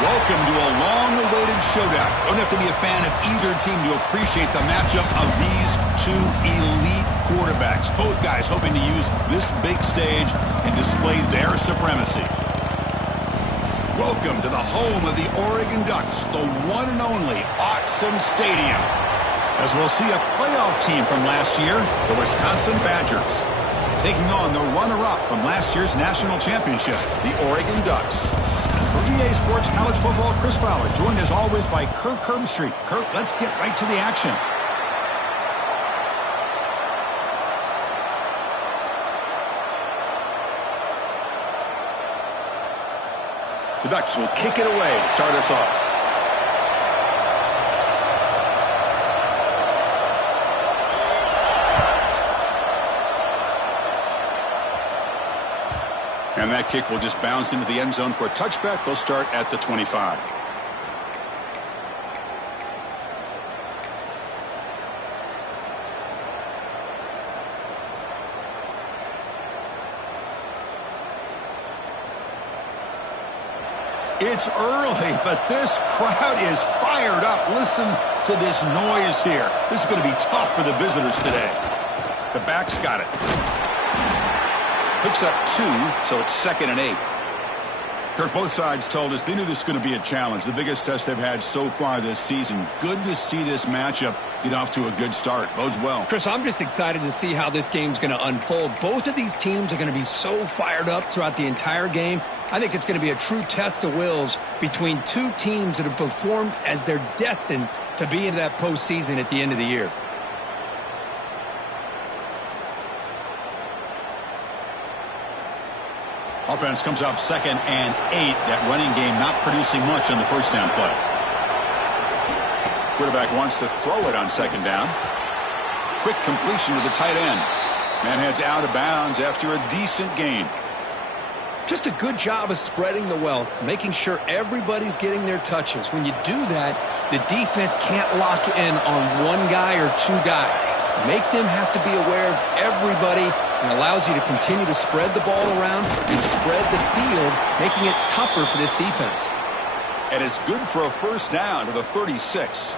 Welcome to a long-awaited showdown. Don't have to be a fan of either team to appreciate the matchup of these two elite quarterbacks. Both guys hoping to use this big stage and display their supremacy. Welcome to the home of the Oregon Ducks, the one and only Autzen Stadium. As we'll see a playoff team from last year, the Wisconsin Badgers, taking on the runner-up from last year's national championship, the Oregon Ducks. For EA Sports College Football, Chris Fowler, joined as always by Kirk Herbstreit. Kirk, let's get right to the action. The Ducks will kick it away to start us off. And that kick will just bounce into the end zone for a touchback. They'll start at the 25. It's early, but this crowd is fired up. Listen to this noise here. This is going to be tough for the visitors today. The back's got it. Picks up 2, so it's 2nd and 8. Kirk, both sides told us they knew this was going to be a challenge. The biggest test they've had so far this season. Good to see this matchup get off to a good start. Bodes well. Chris, I'm just excited to see how this game's going to unfold. Both of these teams are going to be so fired up throughout the entire game. I think it's going to be a true test of wills between two teams that have performed as they're destined to be in that postseason at the end of the year. Offense comes up 2nd and 8. That running game not producing much on the first down play. Quarterback wants to throw it on 2nd down. Quick completion to the tight end. Man heads out of bounds after a decent gain. Just a good job of spreading the wealth, making sure everybody's getting their touches. When you do that, the defense can't lock in on one guy or two guys. Make them have to be aware of everybody, and allows you to continue to spread the ball around and spread the field, making it tougher for this defense. And it's good for a first down to the 36.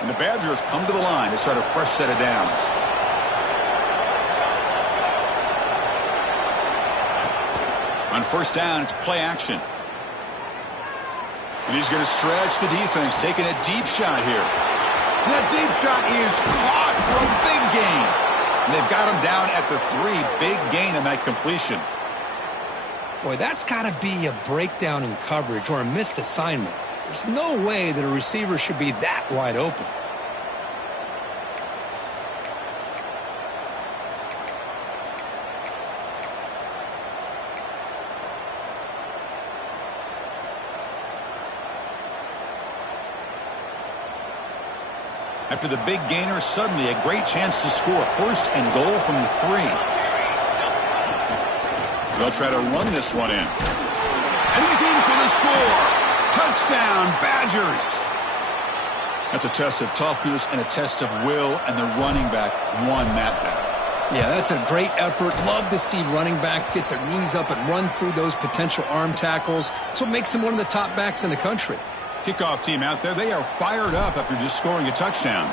And the Badgers come to the line to start a fresh set of downs. On first down, it's play action. And he's going to stretch the defense, taking a deep shot here. And that deep shot is caught for a big gain. And they've got him down at the 3. Big gain on that completion. Boy, that's got to be a breakdown in coverage or a missed assignment. There's no way that a receiver should be that wide open. After the big gainer, suddenly a great chance to score. 1st and goal from the 3. They'll try to run this one in. And he's in for the score. Touchdown, Badgers. That's a test of toughness and a test of will, and the running back won that battle. Yeah, that's a great effort. Love to see running backs get their knees up and run through those potential arm tackles. That's what makes them one of the top backs in the country. Kickoff team out there, they are fired up after just scoring a touchdown.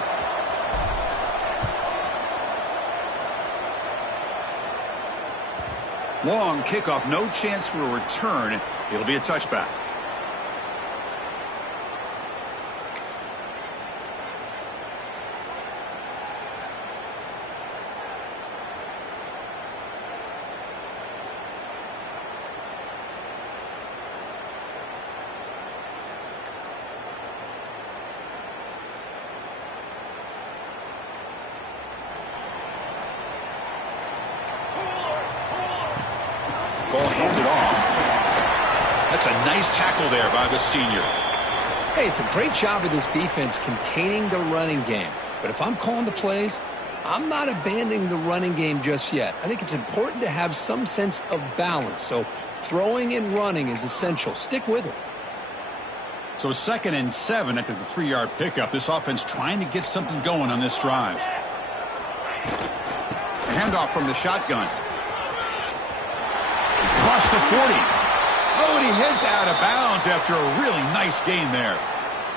Long kickoff, no chance for a return. It'll be a touchback. Ball handed off. That's a nice tackle there by the senior. Hey, it's a great job of this defense containing the running game. But if I'm calling the plays, I'm not abandoning the running game just yet. I think it's important to have some sense of balance. So throwing and running is essential. Stick with it. So 2nd and 7 after the 3-yard pickup. This offense trying to get something going on this drive. Handoff from the shotgun. Across the 40. Oh, and he heads out of bounds after a really nice gain there.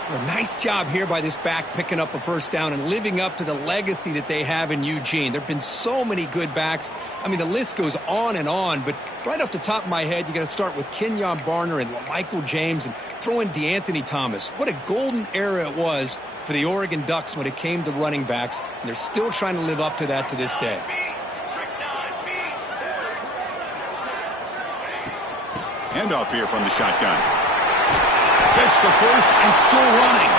A nice job here by this back picking up a first down and living up to the legacy that they have in Eugene. There have been so many good backs. I mean, the list goes on, but right off the top of my head, you got to start with Kenyon Barner and Michael James and throw in DeAnthony Thomas. What a golden era it was for the Oregon Ducks when it came to running backs, and they're still trying to live up to that to this day. Handoff here from the shotgun. Gets the first and still running.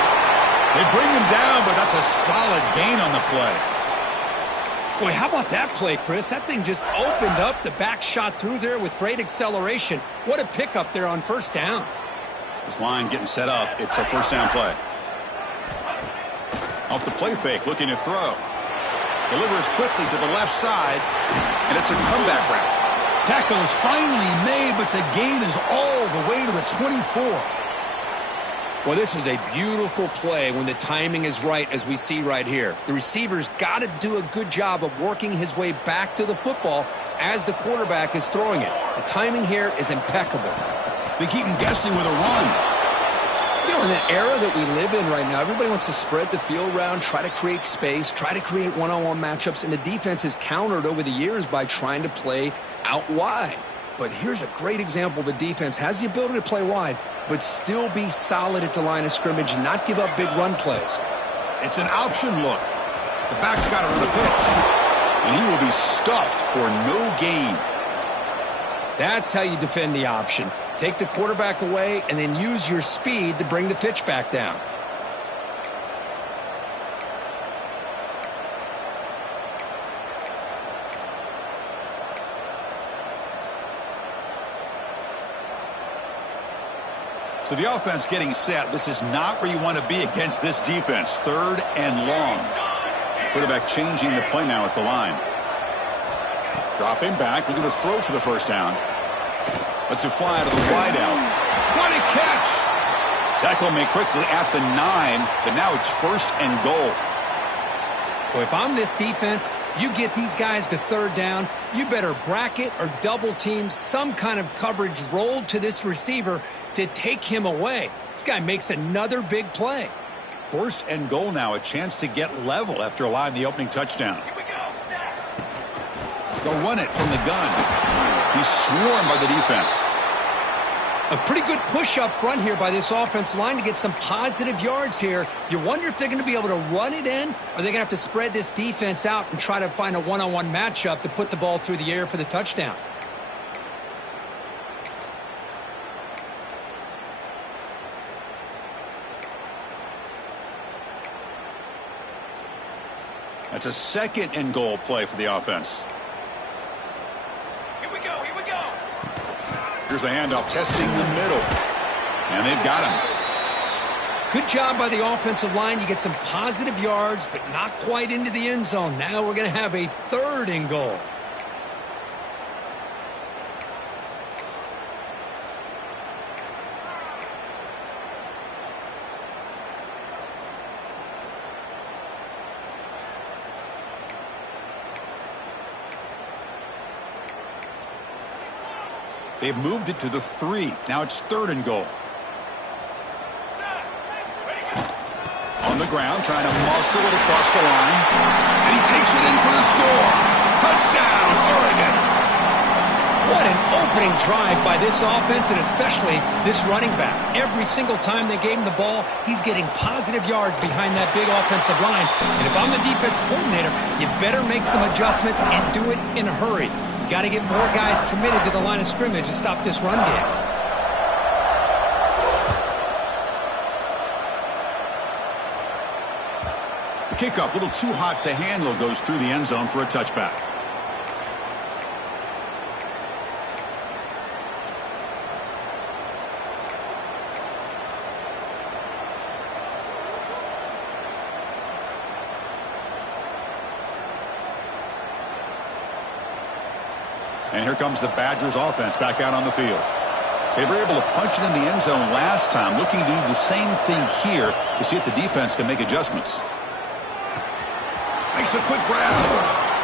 They bring him down, but that's a solid gain on the play. Boy, how about that play, Chris? That thing just opened up. The back shot through there with great acceleration. What a pickup there on first down. This line getting set up. It's a first down play. Off the play fake, looking to throw. Delivers quickly to the left side, and it's a comeback route. Tackle is finally made, but the gain is all the way to the 24. Well, this is a beautiful play when the timing is right, as we see right here. The receiver's got to do a good job of working his way back to the football as the quarterback is throwing it. The timing here is impeccable. They keep him guessing with a run. You know, in the era that we live in right now, everybody wants to spread the field around, try to create space, try to create one-on-one matchups, and the defense is countered over the years by trying to play out wide. But here's a great example. The defense has the ability to play wide, but still be solid at the line of scrimmage and not give up big run plays. It's an option look. The back's got it on the pitch, and he will be stuffed for no gain. That's how you defend the option. Take the quarterback away and then use your speed to bring the pitch back down. So the offense getting set. This is not where you want to be against this defense. 3rd and long. Quarterback changing the play now at the line. Dropping back, looking to throw for the first down. Lets it fly to the wide out. What a catch! Tackle made quickly at the 9, but now it's 1st and goal. Well, if I'm this defense, you get these guys to 3rd down, you better bracket or double team some kind of coverage rolled to this receiver to take him away. This guy makes another big play. 1st and goal now, a chance to get level after allowing the opening touchdown. They'll run it from the gun. He's swarmed by the defense. A pretty good push up front here by this offensive line to get some positive yards here. You wonder if they're going to be able to run it in, or they're going to have to spread this defense out and try to find a one-on-one matchup to put the ball through the air for the touchdown. That's a 2nd and goal play for the offense. Here we go. Here's the handoff, testing the middle. And they've got him. Good job by the offensive line. You get some positive yards, but not quite into the end zone. Now we're going to have a 3rd and goal. They've moved it to the 3. Now it's 3rd and goal. On the ground, trying to muscle it across the line. And he takes it in for the score. Touchdown, Oregon. What an opening drive by this offense, and especially this running back. Every single time they gave him the ball, he's getting positive yards behind that big offensive line. And if I'm the defensive coordinator, you better make some adjustments and do it in a hurry. You got to get more guys committed to the line of scrimmage to stop this run game. The kickoff, a little too hot to handle, goes through the end zone for a touchback. And here comes the Badgers offense back out on the field. They were able to punch it in the end zone last time, looking to do the same thing here to see if the defense can make adjustments. Makes a quick grab.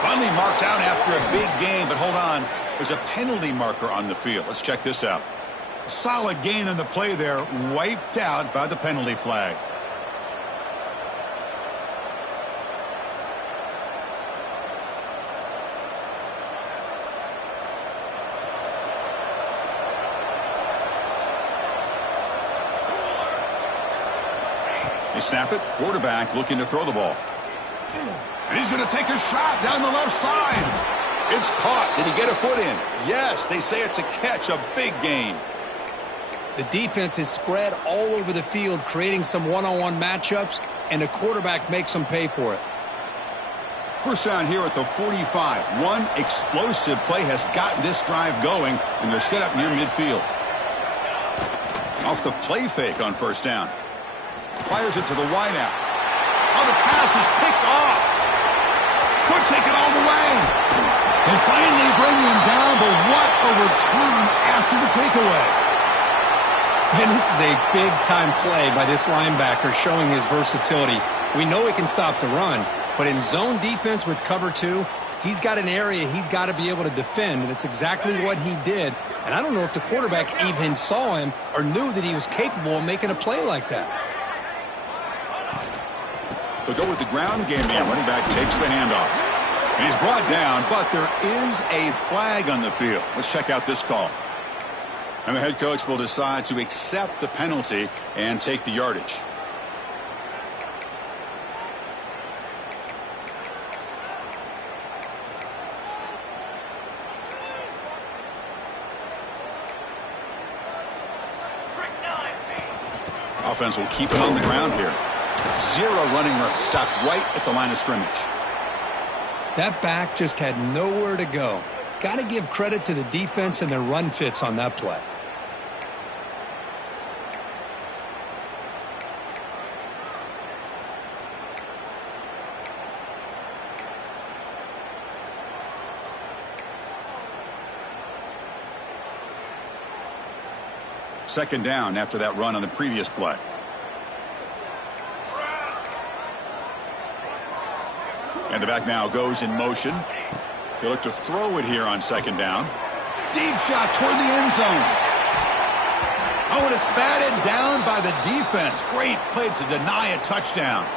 Finally marked out after a big game, but hold on. There's a penalty marker on the field. Let's check this out. Solid gain on the play there, wiped out by the penalty flag. They snap it. Quarterback looking to throw the ball. And he's going to take a shot down the left side. It's caught. Did he get a foot in? Yes, they say it's a catch, a big gain. The defense is spread all over the field, creating some one-on-one matchups, and the quarterback makes them pay for it. First down here at the 45. One explosive play has gotten this drive going, and they're set up near midfield. Off the play fake on first down. Fires it to the wideout. Oh, the pass is picked off. Could take it all the way. They finally bring him down, but what a return after the takeaway. And this is a big-time play by this linebacker, showing his versatility. We know he can stop the run, but in zone defense with cover 2, he's got an area he's got to be able to defend, and that's exactly what he did. And I don't know if the quarterback even saw him or knew that he was capable of making a play like that. They'll go with the ground game now. Running back takes the handoff. And he's brought down, but there is a flag on the field. Let's check out this call. And the head coach will decide to accept the penalty and take the yardage. Offense will keep it on the ground here. 0 running room. Stopped right at the line of scrimmage. That back just had nowhere to go. Got to give credit to the defense and their run fits on that play. Second down after that run on the previous play. And the back now goes in motion. He'll look to throw it here on second down. Deep shot toward the end zone. Oh, and it's batted down by the defense. Great play to deny a touchdown.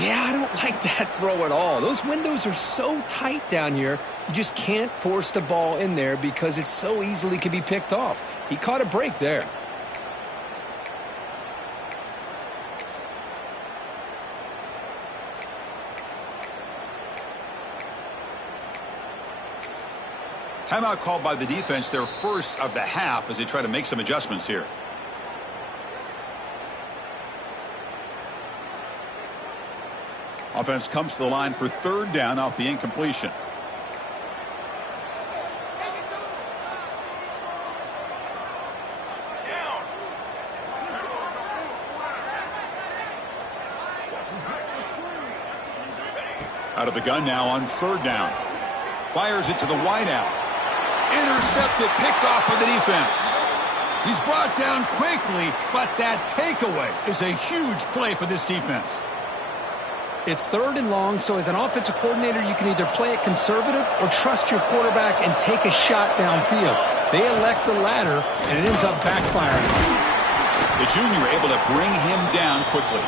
Yeah, I don't like that throw at all. Those windows are so tight down here, you just can't force the ball in there because it so easily can be picked off. He caught a break there. Timeout called by the defense, their first of the half, as they try to make some adjustments here. Offense comes to the line for third down off the incompletion. Out of the gun now on third down. Fires it to the wideout. Intercepted, picked off by the defense. He's brought down quickly, but that takeaway is a huge play for this defense. It's third and long, so as an offensive coordinator, you can either play it conservative or trust your quarterback and take a shot downfield. They elect the latter, and it ends up backfiring. The junior able to bring him down quickly.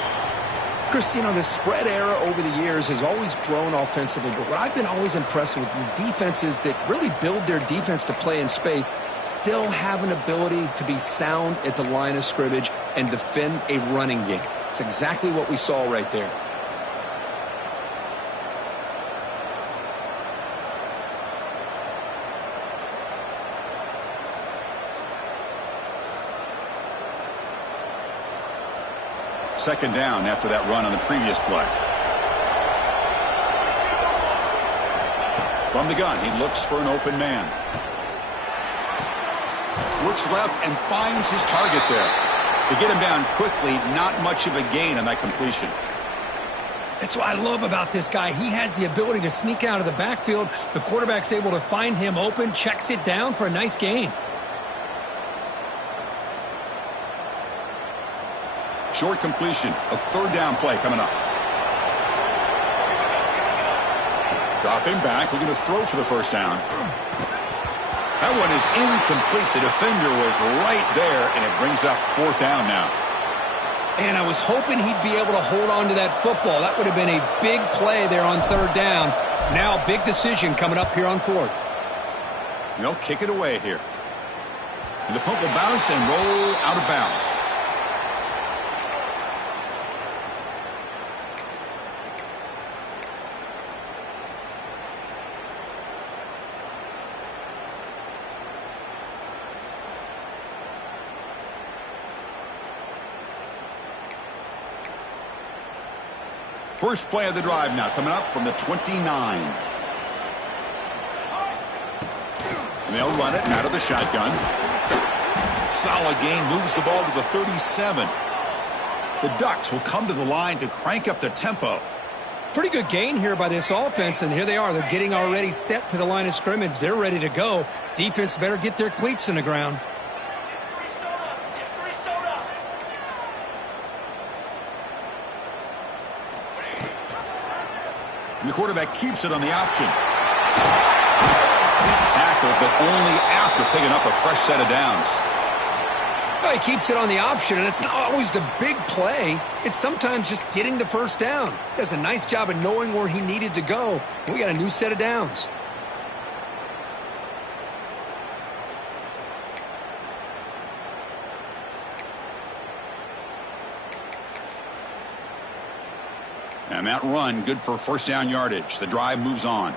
Chris, you know, the spread era over the years has always grown offensively, but what I've been always impressed with defenses that really build their defense to play in space still have an ability to be sound at the line of scrimmage and defend a running game. It's exactly what we saw right there. Second down after that run on the previous play. From the gun, he looks for an open man. Looks left and finds his target there. To get him down quickly, not much of a gain on that completion. That's what I love about this guy. He has the ability to sneak out of the backfield. The quarterback's able to find him open, checks it down for a nice gain. Short completion, a third down play coming up. Dropping back, looking to throw for the first down. That one is incomplete. The defender was right there, and it brings up fourth down now. And I was hoping he'd be able to hold on to that football. That would have been a big play there on third down. Now, big decision coming up here on fourth. They'll kick it away here. And the punt will bounce and roll out of bounds. First play of the drive now coming up from the 29. And they'll run it out of the shotgun. Solid gain, moves the ball to the 37. The Ducks will come to the line to crank up the tempo. Pretty good gain here by this offense, and here they are. They're getting already set to the line of scrimmage. They're ready to go. Defense better get their cleats in the ground. And the quarterback keeps it on the option. Tackle, but only after picking up a fresh set of downs. Well, he keeps it on the option, and it's not always the big play. It's sometimes just getting the first down. Does a nice job of knowing where he needed to go. We got a new set of downs. And that run, good for first down yardage. The drive moves on.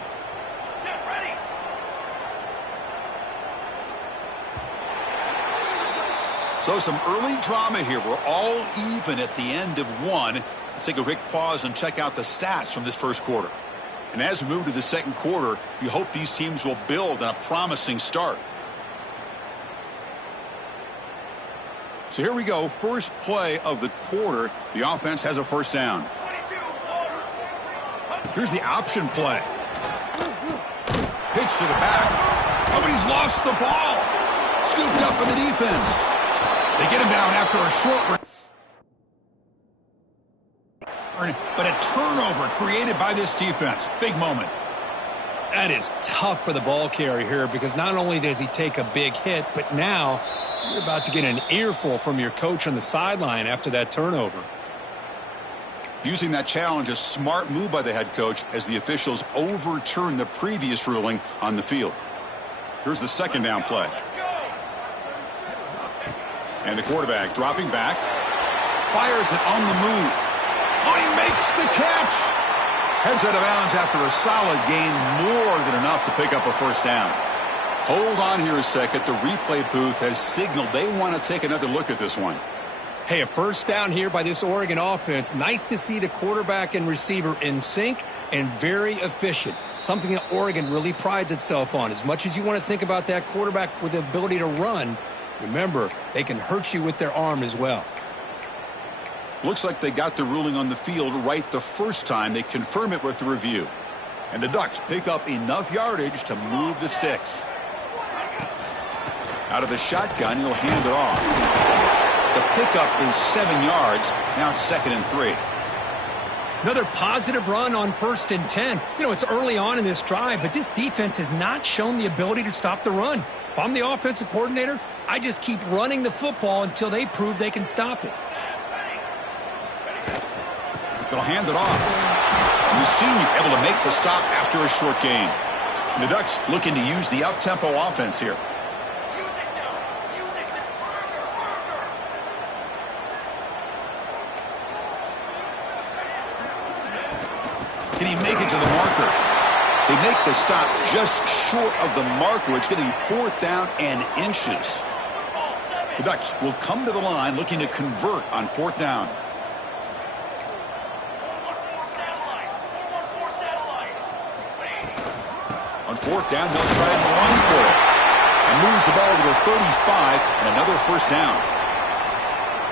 So some early drama here. We're all even at the end of one. Let's take a quick pause and check out the stats from this first quarter. And as we move to the second quarter, you hope these teams will build on a promising start. So here we go. First play of the quarter. The offense has a first down. Here's the option play. Pitch to the back. Oh, but he's lost the ball. Scooped up in the defense. They get him down after a short return. But a turnover created by this defense. Big moment. That is tough for the ball carrier here because not only does he take a big hit, but now you're about to get an earful from your coach on the sideline after that turnover. Using that challenge, a smart move by the head coach as the officials overturn the previous ruling on the field. Here's the second down play. And the quarterback dropping back. Fires it on the move. Oh, he makes the catch. Heads out of bounds after a solid gain, more than enough to pick up a first down. Hold on here a second. The replay booth has signaled they want to take another look at this one. Hey, a first down here by this Oregon offense. Nice to see the quarterback and receiver in sync and very efficient. Something that Oregon really prides itself on. As much as you want to think about that quarterback with the ability to run, remember, they can hurt you with their arm as well. Looks like they got the ruling on the field right the first time. They confirm it with the review. And the Ducks pick up enough yardage to move the sticks. Out of the shotgun, he'll hand it off. The pickup is 7 yards. Now it's 2nd and 3. Another positive run on 1st and 10. You know, it's early on in this drive, but this defense has not shown the ability to stop the run. If I'm the offensive coordinator, I just keep running the football until they prove they can stop it. They'll hand it off. And the senior able to make the stop after a short gain. And the Ducks looking to use the up-tempo offense here. Can he make it to the marker? They make the stop just short of the marker. It's going to be 4th down and inches. The Ducks will come to the line looking to convert on 4th down. On 4th down, they'll try and run for it. And moves the ball to the 35 and another first down.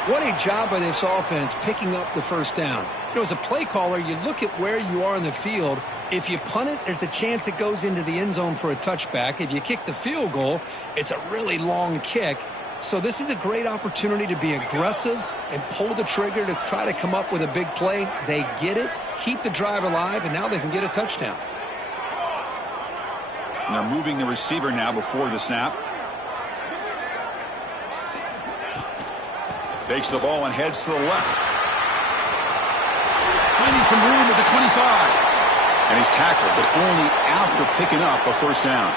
What a job by this offense picking up the first down. You know, as a play caller, you look at where you are in the field. If you punt it, there's a chance it goes into the end zone for a touchback. If you kick the field goal, it's a really long kick. So this is a great opportunity to be aggressive and pull the trigger to try to come up with a big play. They get it, keep the drive alive, and now they can get a touchdown. And they're moving the receiver now before the snap. Takes the ball and heads to the left. Finding some room at the 25. And he's tackled, but only after picking up a first down.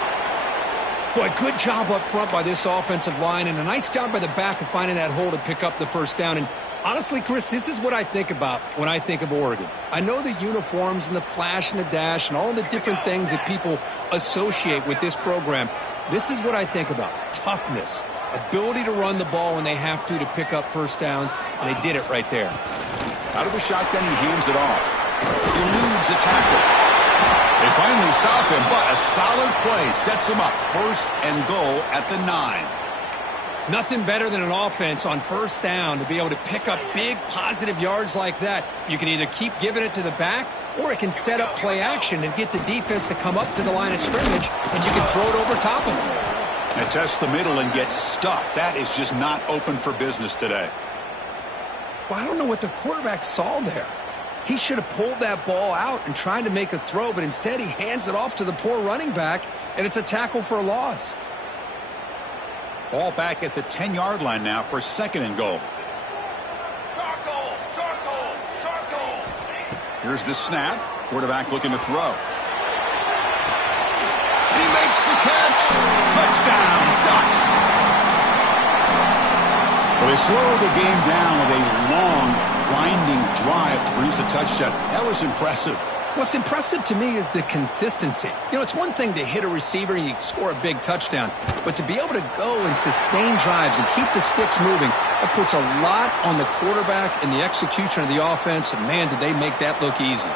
Boy, good job up front by this offensive line, and a nice job by the back of finding that hole to pick up the first down. And honestly, Chris, this is what I think about when I think of Oregon. I know the uniforms and the flash and the dash and all the different things that people associate with this program. This is what I think about. Toughness. Ability to run the ball when they have to pick up first downs, and they did it right there. Out of the shotgun, he hands it off. Eludes a tackle. They finally stop him, but a solid play sets him up. First and goal at the 9. Nothing better than an offense on first down to be able to pick up big positive yards like that. You can either keep giving it to the back, or it can set up play action and get the defense to come up to the line of scrimmage, and you can throw it over top of them. And test the middle and get stuffed. That is just not open for business today. Well, I don't know what the quarterback saw there. He should have pulled that ball out and tried to make a throw, but instead he hands it off to the poor running back, and it's a tackle for a loss. Ball back at the 10-yard line now for second and goal. Charcoal. Here's the snap. Quarterback looking to throw. And he makes the catch. Touchdown, Ducks. Well, they slow the game down with a long, grinding drive to produce a touchdown. That was impressive. What's impressive to me is the consistency. You know, it's one thing to hit a receiver and you score a big touchdown, but to be able to go and sustain drives and keep the sticks moving, that puts a lot on the quarterback and the execution of the offense, and man, did they make that look easy.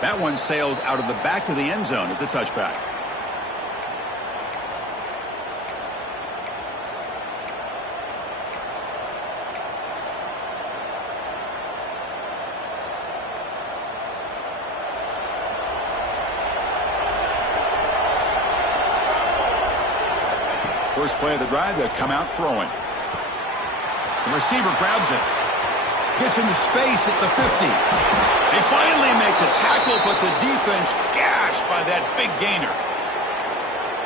That one sails out of the back of the end zone at the touchback. First play of the drive, they'll come out throwing. The receiver grabs it. Gets into space at the 50. They finally make the tackle, but the defense gashed by that big gainer.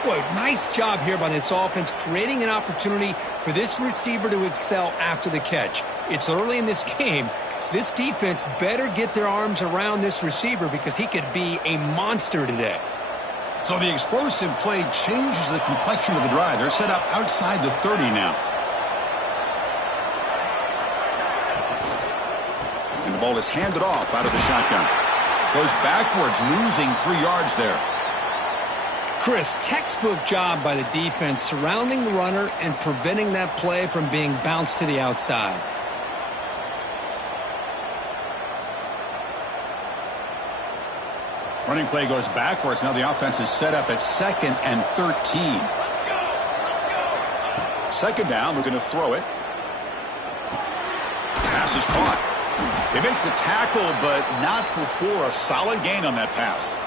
Boy, nice job here by this offense, creating an opportunity for this receiver to excel after the catch. It's early in this game, so this defense better get their arms around this receiver because he could be a monster today. So the explosive play changes the complexion of the drive. They're set up outside the 30 now. And the ball is handed off out of the shotgun. Goes backwards, losing 3 yards there. Chris, textbook job by the defense surrounding the runner and preventing that play from being bounced to the outside. Running play goes backwards. Now the offense is set up at 2nd and 13. Second down, looking to throw it. Pass is caught. They make the tackle, but not before a solid gain on that pass.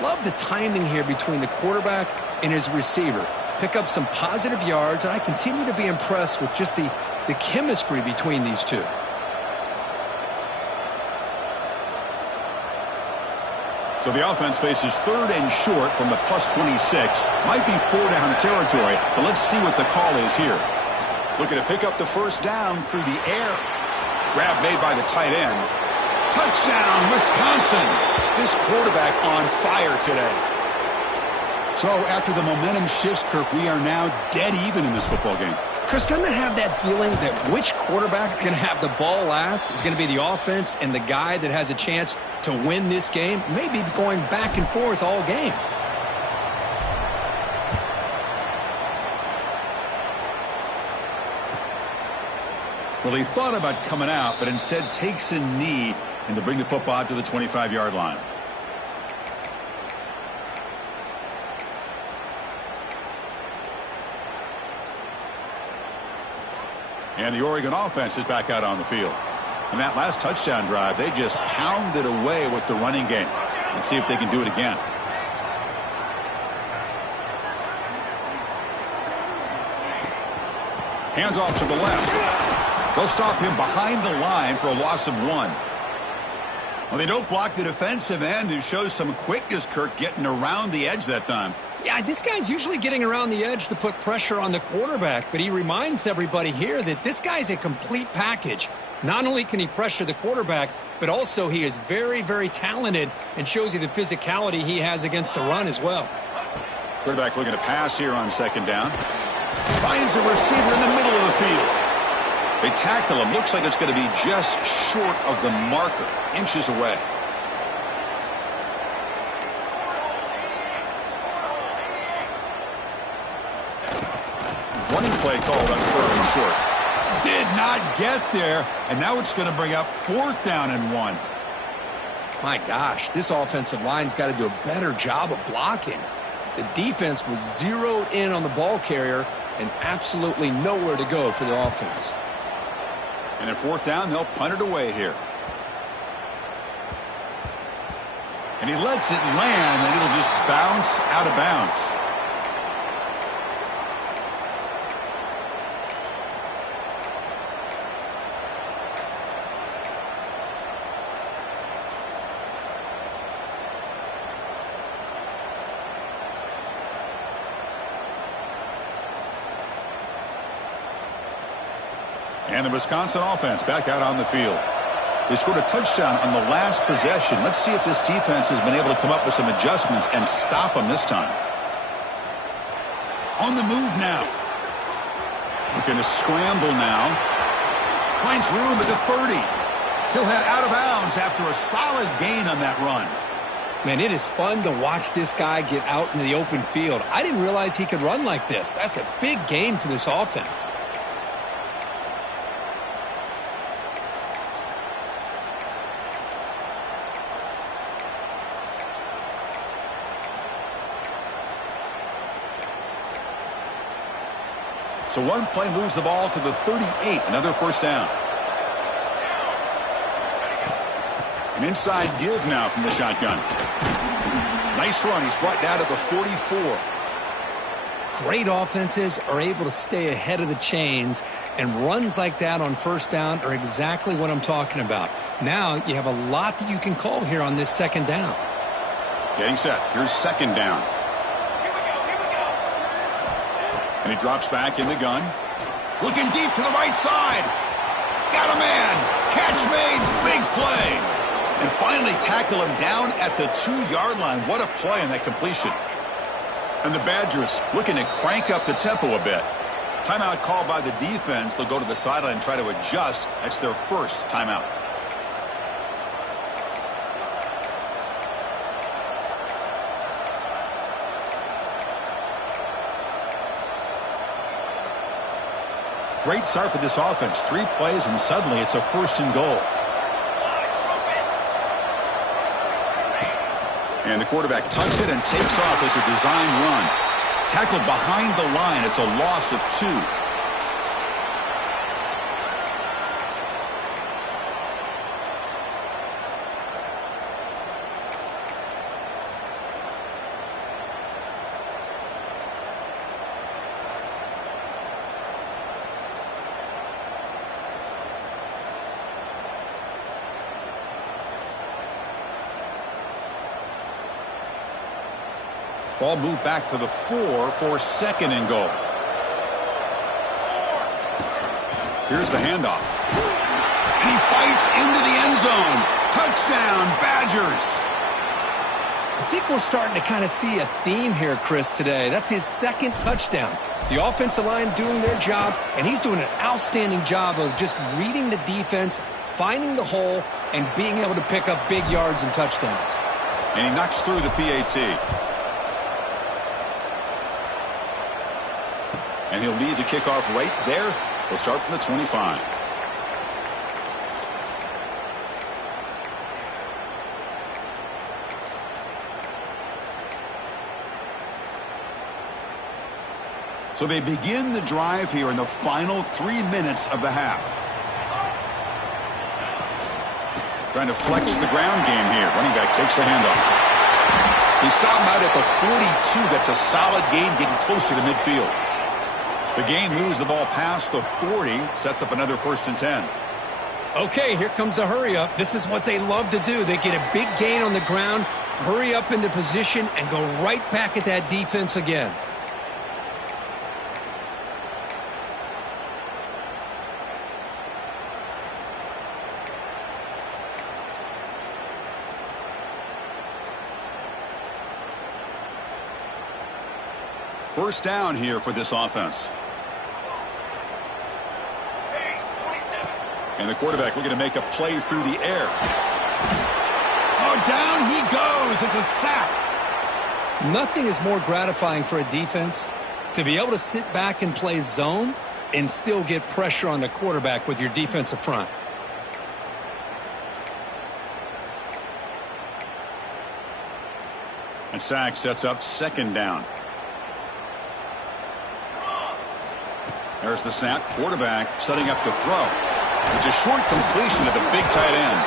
Love the timing here between the quarterback and his receiver. Pick up some positive yards, and I continue to be impressed with just the chemistry between these two. So the offense faces 3rd and short from the +26. Might be 4-down territory, but let's see what the call is here. Looking to pick up the first down through the air. Grab made by the tight end. Touchdown, Wisconsin. This quarterback on fire today. So after the momentum shifts, Kirk, we are now dead even in this football game. Chris, doesn't it have that feeling that which quarterback is going to have the ball last is going to be the offense, and the guy that has a chance to win this game may be going back and forth all game? Well, he thought about coming out, but instead takes a knee and to bring the football out to the 25-yard line. And the Oregon offense is back out on the field. And that last touchdown drive, they just pounded away with the running game. Let's see if they can do it again. Hands off to the left. They'll stop him behind the line for a loss of 1. Well, they don't block the defensive end, who shows some quickness, Kirk, getting around the edge that time. Yeah, this guy's usually getting around the edge to put pressure on the quarterback, but he reminds everybody here that this guy's a complete package. Not only can he pressure the quarterback, but also he is very, very talented and shows you the physicality he has against the run as well. Quarterback looking to pass here on second down. Finds a receiver in the middle of the field. They tackle him. Looks like it's going to be just short of the marker, inches away. Running play called on 3rd and short. Did not get there, and now it's going to bring up 4th down and 1. My gosh, this offensive line's got to do a better job of blocking. The defense was zeroed in on the ball carrier and absolutely nowhere to go for the offense. And at 4th down, they'll punt it away here. And he lets it land, and it'll just bounce out of bounds. And the Wisconsin offense back out on the field. They scored a touchdown on the last possession. Let's see if this defense has been able to come up with some adjustments and stop them this time. On the move now. Looking to scramble now. Finds room at the 30. He'll head out of bounds after a solid gain on that run. Man, it is fun to watch this guy get out into the open field. I didn't realize he could run like this. That's a big gain for this offense. So one play moves the ball to the 38, another 1st down. An inside give now from the shotgun. Nice run. He's brought down to the 44. Great offenses are able to stay ahead of the chains, and runs like that on 1st down are exactly what I'm talking about. Now you have a lot that you can call here on this 2nd down. Getting set. Here's 2nd down. And he drops back in the gun. Looking deep to the right side. Got a man. Catch made. Big play. And finally tackle him down at the 2-yard line. What a play on that completion. And the Badgers looking to crank up the tempo a bit. Timeout called by the defense. They'll go to the sideline and try to adjust. That's their first timeout. Great start for this offense. 3 plays, and suddenly it's a 1st and goal. And the quarterback tucks it and takes off as a design run. Tackled behind the line. It's a loss of 2. Ball moved back to the 4 for 2nd and goal. Here's the handoff. And he fights into the end zone. Touchdown, Badgers. I think we're starting to kind of see a theme here, Chris, today. That's his 2nd touchdown. The offensive line doing their job, and he's doing an outstanding job of just reading the defense, finding the hole, and being able to pick up big yards and touchdowns. And he knocks through the PAT. And he'll lead the kickoff right there. He'll start from the 25. So they begin the drive here in the final 3 minutes of the half. Trying to flex the ground game here. Running back takes the handoff. He stopped him out at the 42. That's a solid gain, getting closer to midfield. The game moves the ball past the 40, sets up another 1st and 10. Okay, here comes the hurry up. This is what they love to do. They get a big gain on the ground, hurry up into position, and go right back at that defense again. First down here for this offense. And the quarterback looking to make a play through the air. Oh, down he goes. It's a sack. Nothing is more gratifying for a defense to be able to sit back and play zone and still get pressure on the quarterback with your defensive front. And sack sets up 2nd down. There's the snap. Quarterback setting up the throw. It's a short completion at the big tight end.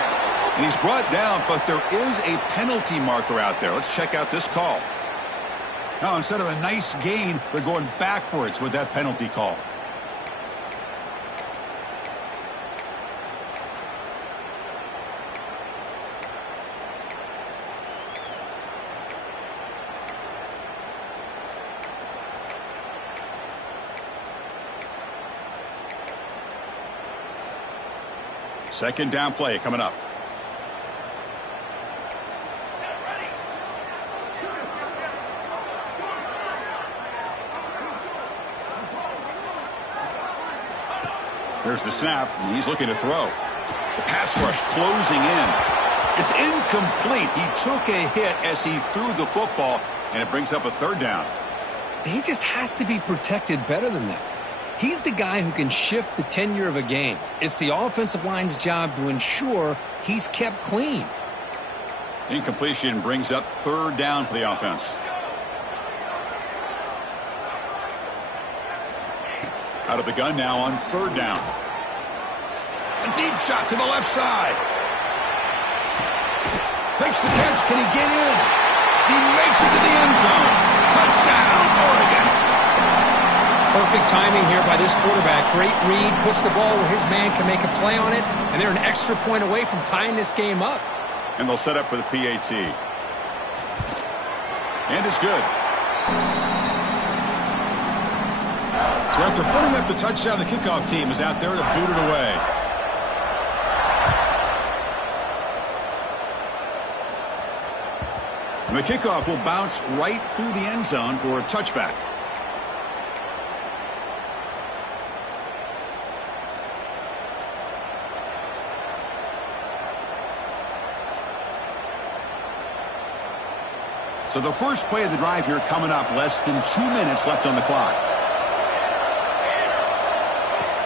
And he's brought down, but there is a penalty marker out there. Let's check out this call. Now, instead of a nice gain, they're going backwards with that penalty call. Second down play coming up. There's the snap, and he's looking to throw. The pass rush closing in. It's incomplete. He took a hit as he threw the football, and it brings up a 3rd down. He just has to be protected better than that. He's the guy who can shift the tenure of a game. It's the offensive line's job to ensure he's kept clean. Incompletion brings up 3rd down for the offense. Out of the gun now on 3rd down. A deep shot to the left side. Makes the catch. Can he get in? He makes it to the end zone. Touchdown, Oregon. Perfect timing here by this quarterback. Great read, puts the ball where his man can make a play on it, and they're an extra point away from tying this game up. And they'll set up for the PAT. And it's good. So after putting up the touchdown, the kickoff team is out there to boot it away. And the kickoff will bounce right through the end zone for a touchback. So the first play of the drive here coming up, less than 2 minutes left on the clock.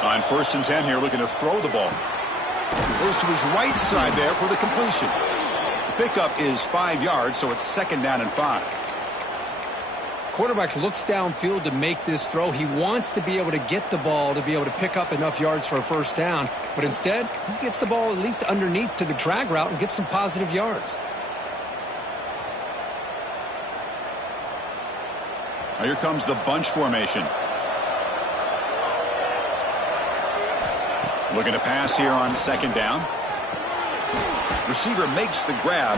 On 1st and 10 here, looking to throw the ball. Goes to his right side there for the completion. The pickup is 5 yards, so it's 2nd down and 5. Quarterback looks downfield to make this throw. He wants to be able to get the ball to be able to pick up enough yards for a 1st down, but instead, he gets the ball at least underneath to the drag route and gets some positive yards. Now here comes the bunch formation. Looking to pass here on 2nd down. Receiver makes the grab.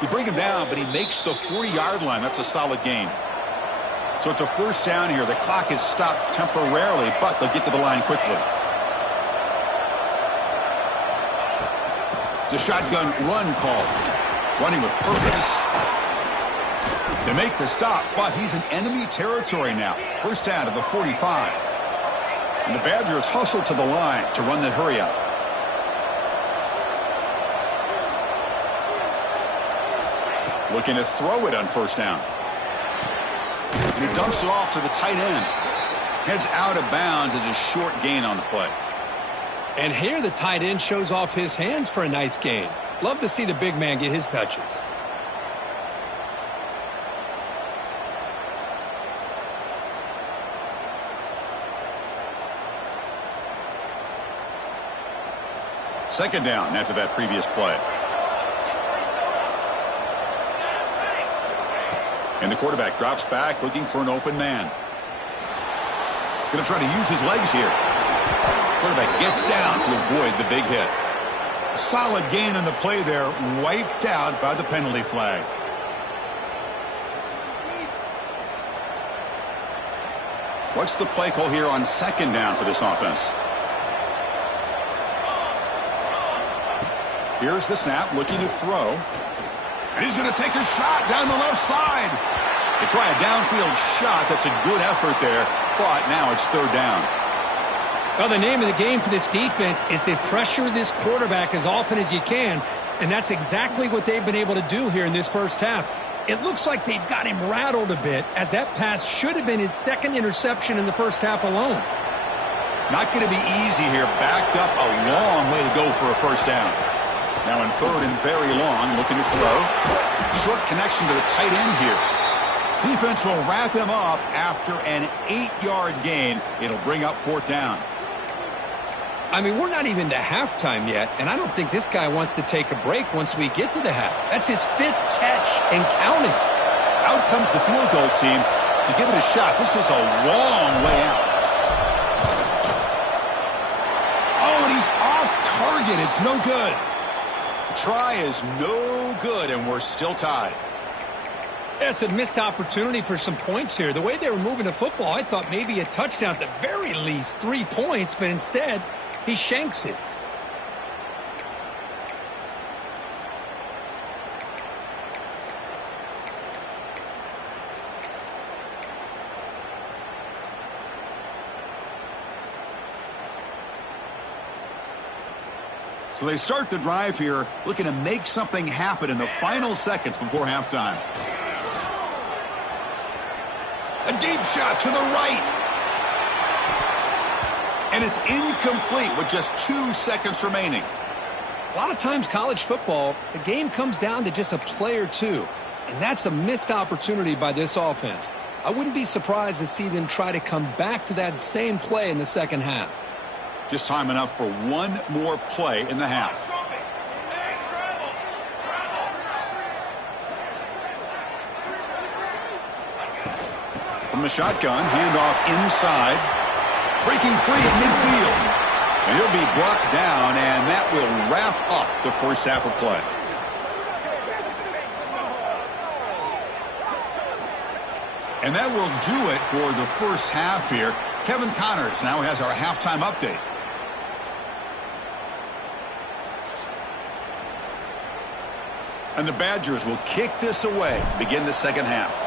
They bring him down, but he makes the 40-yard line. That's a solid gain. So it's a 1st down here. The clock is stopped temporarily, but they'll get to the line quickly. It's a shotgun run call. Running with purpose. They make the stop, but he's in enemy territory now. 1st down to the 45. And the Badgers hustle to the line to run that hurry up. Looking to throw it on 1st down. And he dumps it off to the tight end. Heads out of bounds as a short gain on the play. And here the tight end shows off his hands for a nice gain. Love to see the big man get his touches. Second down after that previous play. And the quarterback drops back looking for an open man. Going to try to use his legs here. Quarterback gets down to avoid the big hit. Solid gain on the play there, wiped out by the penalty flag. What's the play call here on second down for this offense? Here's the snap, looking to throw. And he's going to take a shot down the left side. They try a downfield shot. That's a good effort there, but now it's third down. Well, the name of the game for this defense is to pressure this quarterback as often as you can, and that's exactly what they've been able to do here in this first half. It looks like they've got him rattled a bit, as that pass should have been his second interception in the first half alone. Not going to be easy here. Backed up a long way to go for a first down. Now in third and very long, looking to throw. Short connection to the tight end here. Defense will wrap him up after an 8-yard gain. It'll bring up fourth down. I mean, we're not even to halftime yet, and I don't think this guy wants to take a break once we get to the half. That's his 5th catch and counting. Out comes the field goal team to give it a shot. This is a long way out. Oh, and he's off target. It's no good. The try is no good, and we're still tied. That's a missed opportunity for some points here. The way they were moving the football, I thought maybe a touchdown at the very least, 3 points, but instead, he shanks it. So they start the drive here, looking to make something happen in the final seconds before halftime. A deep shot to the right. And it's incomplete with just 2 seconds remaining. A lot of times college football, the game comes down to just a play or two. And that's a missed opportunity by this offense. I wouldn't be surprised to see them try to come back to that same play in the second half. Just time enough for one more play in the half. From the shotgun, handoff inside. Breaking free at midfield. And he'll be brought down, and that will wrap up the first half of play. And that will do it for the first half here. Kevin Connors now has our halftime update. And the Badgers will kick this away to begin the second half.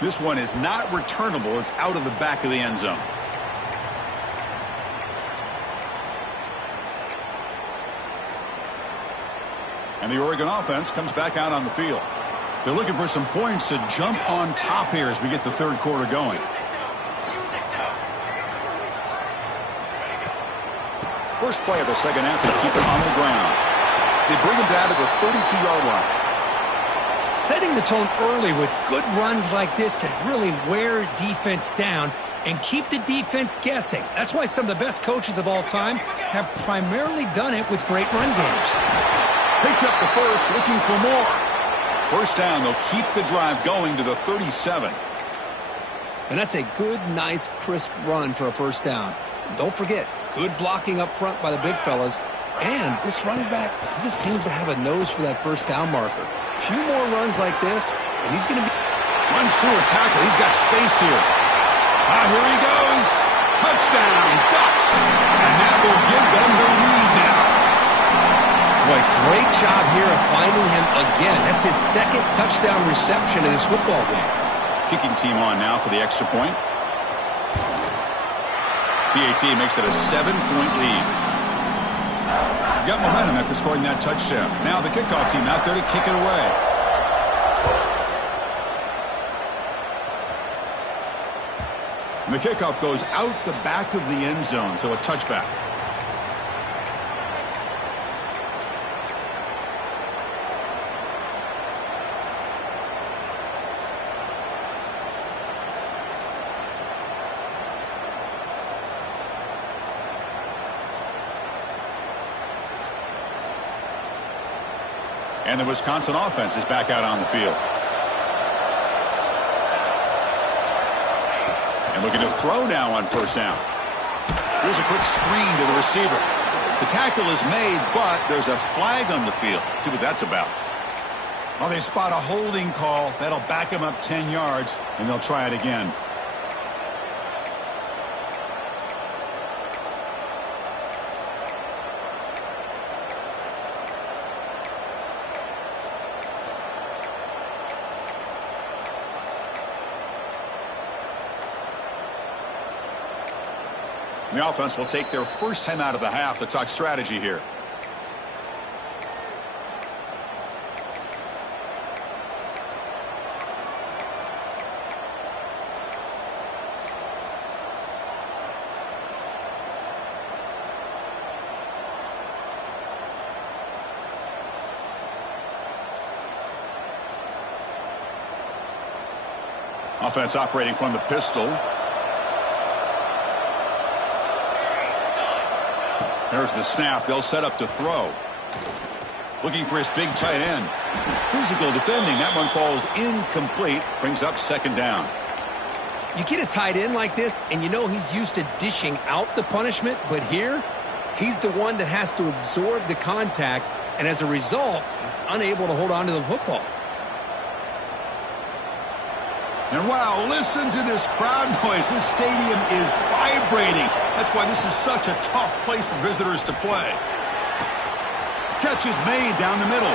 This one is not returnable. It's out of the back of the end zone. And the Oregon offense comes back out on the field. They're looking for some points to jump on top here as we get the third quarter going. First play of the second half, they keep it on the ground. They bring him down to the 32-yard line. Setting the tone early with good runs like this can really wear defense down and keep the defense guessing. That's why some of the best coaches of all time have primarily done it with great run games. Picks up the first, looking for more. First down, they'll keep the drive going to the 37. And that's a good, nice, crisp run for a first down. Don't forget, good blocking up front by the big fellas. And this running back, he just seems to have a nose for that first down marker. A few more runs like this, and he's going to be... Runs through a tackle. He's got space here. Here he goes. Touchdown, Ducks. And that will give them the lead now. Boy, great job here of finding him again. That's his second touchdown reception in this football game. Kicking team on now for the extra point. PAT makes it a 7-point lead. Got momentum after scoring that touchdown. Now the kickoff team out there to kick it away. And the kickoff goes out the back of the end zone, so a touchback. And the Wisconsin offense is back out on the field. And looking to throw now on first down. Here's a quick screen to the receiver. The tackle is made, but there's a flag on the field. Let's see what that's about. Well, they spot a holding call. That'll back him up 10 yards, and they'll try it again. The offense will take their first time out of the half to talk strategy here. Offense operating from the pistol. There's the snap. They'll set up to throw. Looking for his big tight end. Physical defending. That one falls incomplete. Brings up second down. You get a tight end like this, and you know he's used to dishing out the punishment, but here, he's the one that has to absorb the contact, and as a result, he's unable to hold on to the football. And wow, listen to this crowd noise. This stadium is vibrating. That's why this is such a tough place for visitors to play. Catch is made down the middle.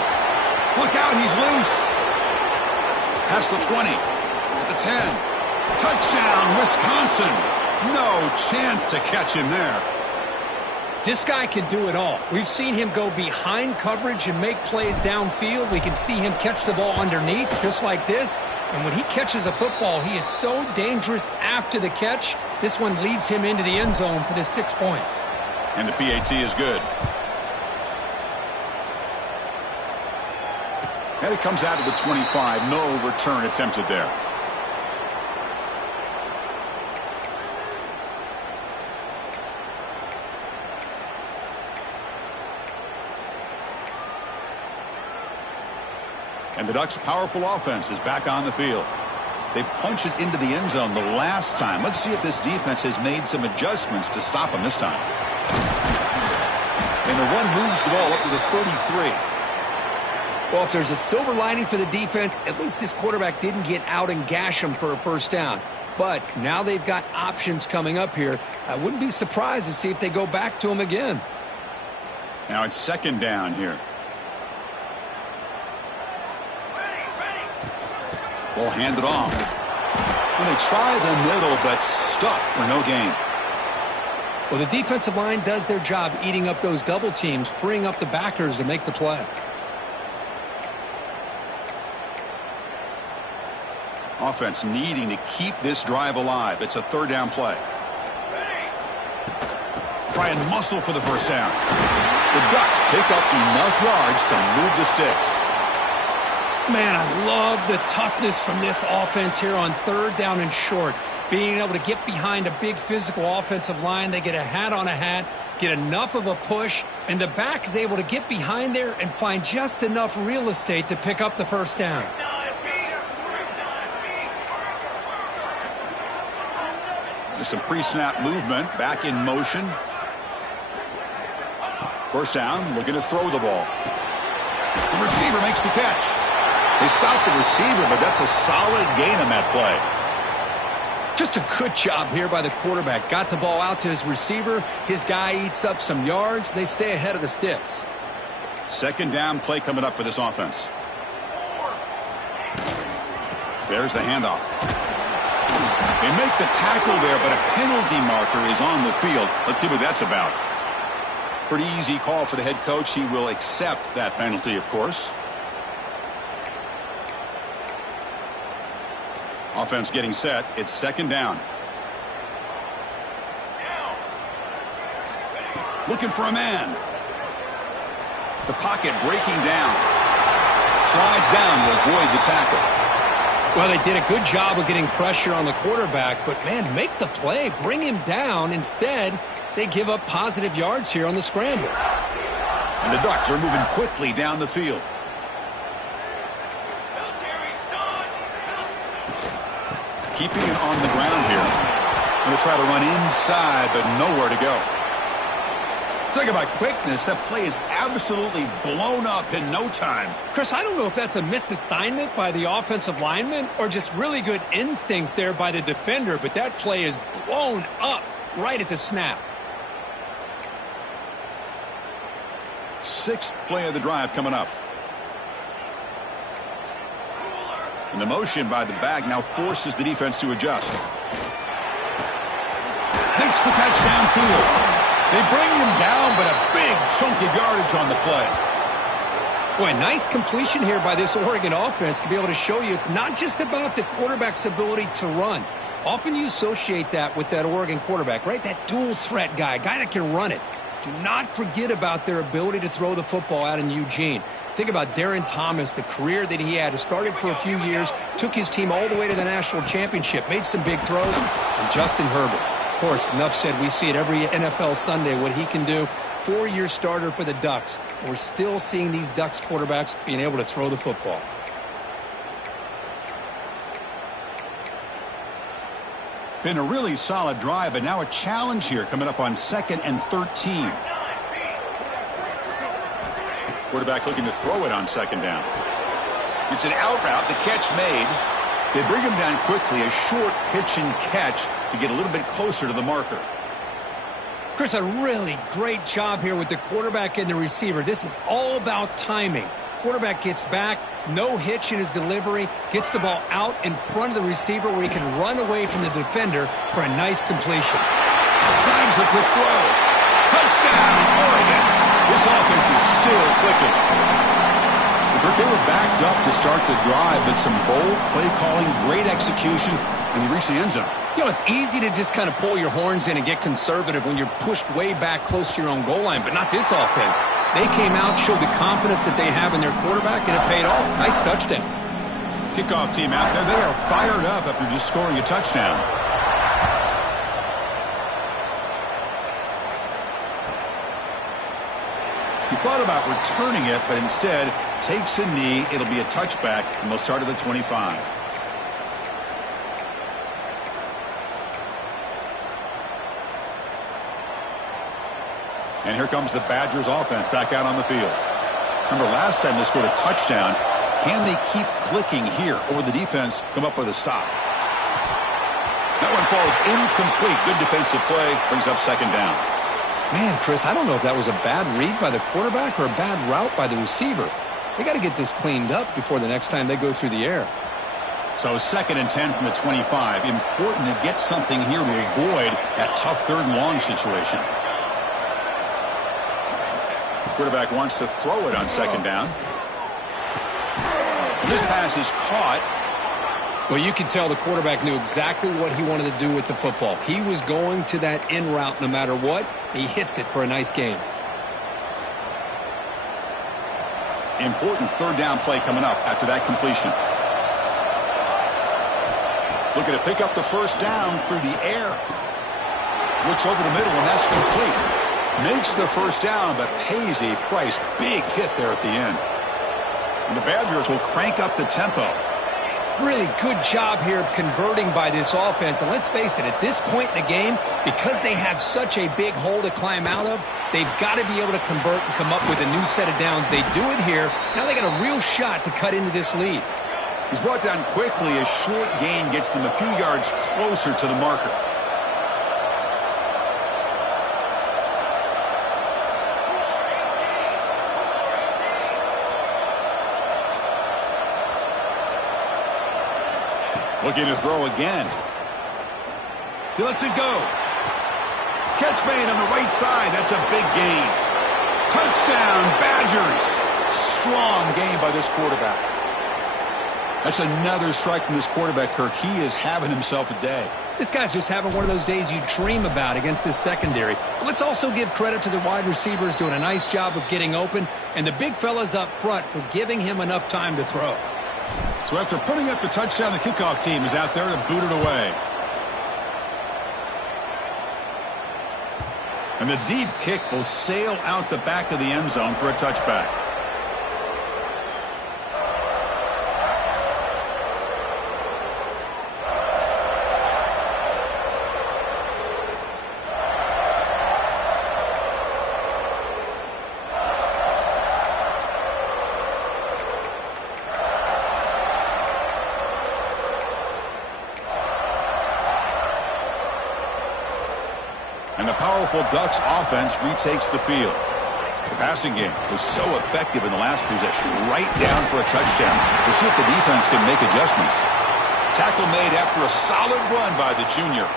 Look out, he's loose. Past the 20, at the 10. Touchdown, Wisconsin. No chance to catch him there. This guy can do it all. We've seen him go behind coverage and make plays downfield. We can see him catch the ball underneath, just like this. And when he catches a football, he is so dangerous after the catch. This one leads him into the end zone for the 6 points. And the PAT is good. And it comes out of the 25. No return attempted there. And the Ducks' powerful offense is back on the field. They punched it into the end zone the last time. Let's see if this defense has made some adjustments to stop them this time. And the run moves the ball up to the 33. Well, if there's a silver lining for the defense, at least this quarterback didn't get out and gash him for a first down. But now they've got options coming up here. I wouldn't be surprised to see if they go back to him again. Now it's second down here. Ball handed off. And they try the middle, but stuffed for no gain. Well, the defensive line does their job eating up those double teams, freeing up the backers to make the play. Offense needing to keep this drive alive. It's a third down play. Try and muscle for the first down. The Ducks pick up enough yards to move the sticks. Man, I love the toughness from this offense here on third down and short. Being able to get behind a big physical offensive line. They get a hat on a hat, get enough of a push, and the back is able to get behind there and find just enough real estate to pick up the first down. There's some pre-snap movement, back in motion. First down, looking to throw the ball. The receiver makes the catch. They stop the receiver, but that's a solid gain on that play. Just a good job here by the quarterback. Got the ball out to his receiver. His guy eats up some yards. They stay ahead of the sticks. Second down play coming up for this offense. There's the handoff. They make the tackle there, but a penalty marker is on the field. Let's see what that's about. Pretty easy call for the head coach. He will accept that penalty, of course. Offense getting set. It's second down. Looking for a man. The pocket breaking down. Slides down to avoid the tackle. Well, they did a good job of getting pressure on the quarterback, but, man, make the play. Bring him down. Instead, they give up positive yards here on the scramble. And the Ducks are moving quickly down the field. keeping it on the ground here. Going to try to run inside, but nowhere to go. Talk about quickness. That play is absolutely blown up in no time. Chris, I don't know if that's a misassignment by the offensive lineman or just really good instincts there by the defender, but that play is blown up right at the snap. Sixth play of the drive coming up. And the motion by the back now forces the defense to adjust. Makes the catch downfield. They bring him down, but a big chunk of yardage on the play. Boy, nice completion here by this Oregon offense to be able to show you it's not just about the quarterback's ability to run. Often you associate that with that Oregon quarterback, right? That dual threat guy that can run it. Do not forget about their ability to throw the football out in Eugene. Think about Darren Thomas, the career that he had. He started for a few years, took his team all the way to the national championship, made some big throws, and Justin Herbert. Of course, enough said, we see it every NFL Sunday what he can do. 4-year starter for the Ducks. We're still seeing these Ducks quarterbacks being able to throw the football. Been a really solid drive, but now a challenge here coming up on 2nd and 13. Quarterback looking to throw it on 2nd down. It's an out route, the catch made. They bring him down quickly, a short pitch and catch to get a little bit closer to the marker. Chris, a really great job here with the quarterback and the receiver. This is all about timing. Quarterback gets back, no hitch in his delivery, gets the ball out in front of the receiver where he can run away from the defender for a nice completion. Slides the quick throw. Touchdown, Oregon. This offense is still clicking. They were backed up to start the drive, but some bold play calling, great execution, and he reached the end zone. You know, it's easy to just kind of pull your horns in and get conservative when you're pushed way back close to your own goal line, but not this offense. They came out, showed the confidence that they have in their quarterback, and it paid off. Nice touchdown. Kickoff team out there. They are fired up after just scoring a touchdown. He thought about returning it, but instead takes a knee. It'll be a touchback, and they'll start at the 25. And here comes the Badgers offense back out on the field. Remember, last time they scored a touchdown. Can they keep clicking here, or will the defense come up with a stop? That one falls incomplete. Good defensive play. Brings up 2nd down. Man, Chris, I don't know if that was a bad read by the quarterback or a bad route by the receiver. They got to get this cleaned up before the next time they go through the air. So 2nd and 10 from the 25. Important to get something here to avoid that tough 3rd and long situation. Quarterback wants to throw it on 2nd down. And this pass is caught. Well, you can tell the quarterback knew exactly what he wanted to do with the football. He was going to that in route no matter what. He hits it for a nice gain. Important 3rd down play coming up after that completion. Looking to pick up the 1st down through the air. Looks over the middle, and that's complete. Makes the 1st down, but pays a price. Big hit there at the end. And the Badgers will crank up the tempo. Really good job here of converting by this offense. And let's face it, at this point in the game, because they have such a big hole to climb out of, they've got to be able to convert and come up with a new set of downs. They do it here. Now they got a real shot to cut into this lead. He's brought down quickly. A short gain gets them a few yards closer to the marker. Looking to throw again. He lets it go. Catch made on the right side. That's a big gain. Touchdown, Badgers. Strong game by this quarterback. That's another strike from this quarterback, Kirk. He is having himself a day. This guy's just having one of those days you dream about against this secondary. But let's also give credit to the wide receivers doing a nice job of getting open, and the big fellas up front for giving him enough time to throw. So after putting up the touchdown, the kickoff team is out there to boot it away. And the deep kick will sail out the back of the end zone for a touchback. powerful Ducks offense retakes the field. The passing game was so effective in the last possession, right down for a touchdown. We'll see if the defense can make adjustments. Tackle made after a solid run by the junior.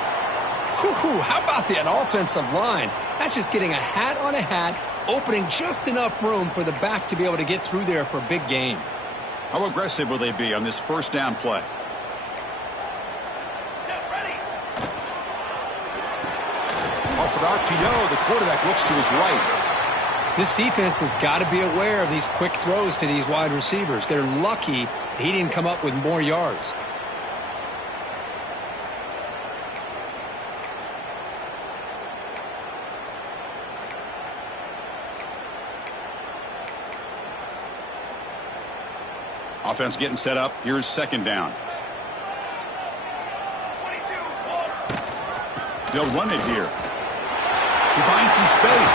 Whew, how about that offensive line? That's just getting a hat on a hat, opening just enough room for the back to be able to get through there for a big gain. How aggressive will they be on this first down play? Off an RPO, the quarterback looks to his right. This defense has got to be aware of these quick throws to these wide receivers. They're lucky he didn't come up with more yards. Offense getting set up. Here's second down. They'll run it here. He finds some space.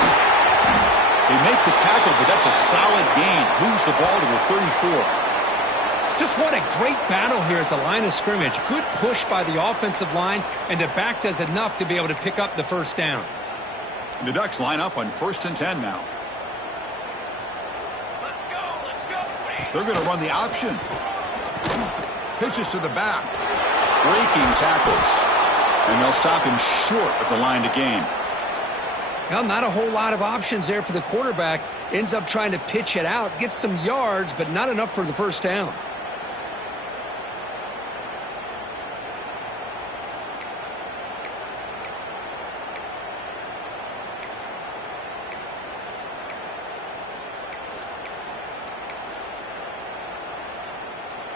They make the tackle, but that's a solid gain. Moves the ball to the 34. Just what a great battle here at the line of scrimmage. Good push by the offensive line, and the back does enough to be able to pick up the first down. And the Ducks line up on 1st and 10 now. They're going to run the option. Pitches to the back. Breaking tackles. And they'll stop him short of the line to gain. Well, not a whole lot of options there for the quarterback. Ends up trying to pitch it out. Gets some yards, but not enough for the first down.